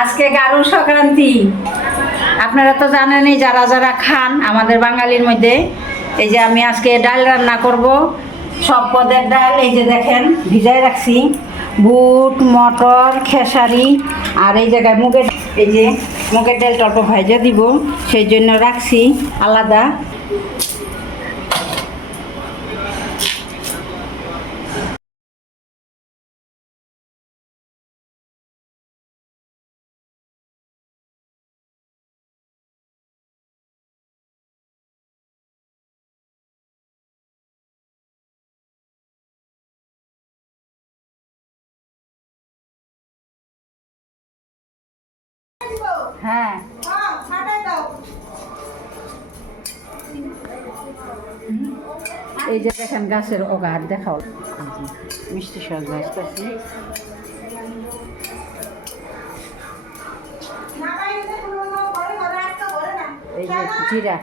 আজকে গারু সংক্রান্তি। আপনারা তো জানেনই, যারা যারা খান আমাদের বাঙালির মধ্যে। এই যে আমি আজকে ডাল রান্না করব, সব পদের ডাল। এই যে দেখেন ভিজাই রাখছি, বুট, মটর, খেসারি, আর এই জায়গায় মুগের, এই যে মুগের ডালটা অল্প ভেজে দিব, সেই জন্য রাখছি আলাদা। হ্যাঁ, এই যে দেখেন গাছের অগাধ দেখাও, মিষ্টি সব গাছ আছে। এই যে জিরা,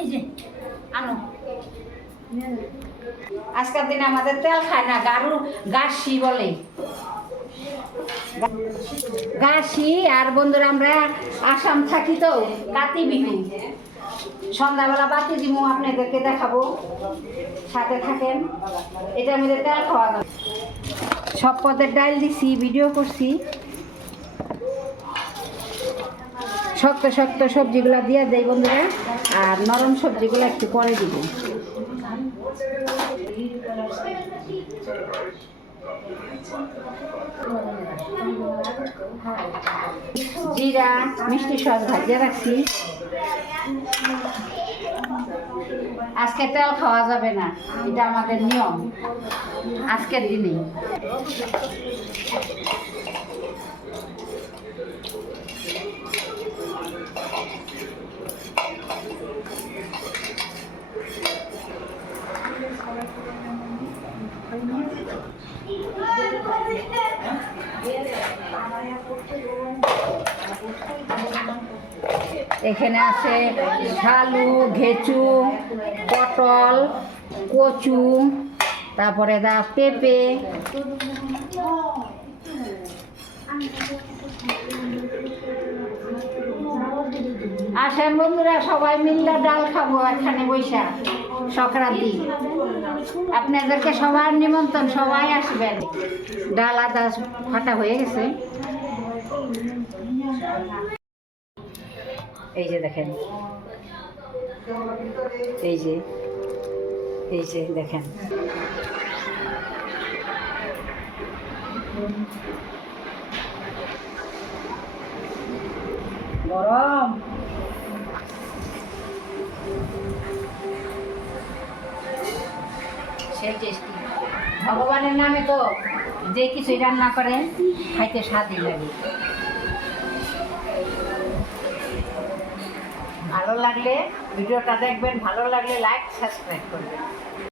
এই যে আনো। আজকের দিনে আমাদের তেল খায় না, গারু গাছি বলে, গাছি। আর বন্ধুরা, আমরা আসাম থাকি তো, কাতি বিহু সন্ধ্যাবেলা বাতি দিমু, আপনাদেরকে দেখাবো, সাথে থাকেন। এটার মধ্যে তেল খাওয়া যাবে। সব পদের ডাল দিছি, ভিডিও করছি। শক্ত শক্ত সবজিগুলো দিয়ে দেয় বন্ধুরা, আর নরম সবজিগুলো একটু পরে দিব। জিরা, মিষ্টি সস ভাজিয়ে রাখছি। আজকে তেল খাওয়া যাবে না, এটা আমাদের নিয়ম আজকের দিনে। এখানে আছে শালু, ঘেচু, পটল, কচু, তারপরে পেঁপে। আসেন বন্ধুরা, সবাই মিলে ডাল খাবো এখানে বৈশা সংক্রান্তি। আপনাদেরকে সবার নিমন্ত্রণ, সবাই আসবেন। ডাল আদা ফাটা হয়ে গেছে। এই যে দেখেন, এই যে দেখেন, গরম। সেই টেস্টি। ভগবানের নামে তো যে কিছুই রান্না করেন খাইতে স্বাদই লাগে। ভালো লাগলে ভিডিওটা দেখবেন, ভালো লাগলে লাইক, সাবস্ক্রাইব করবেন।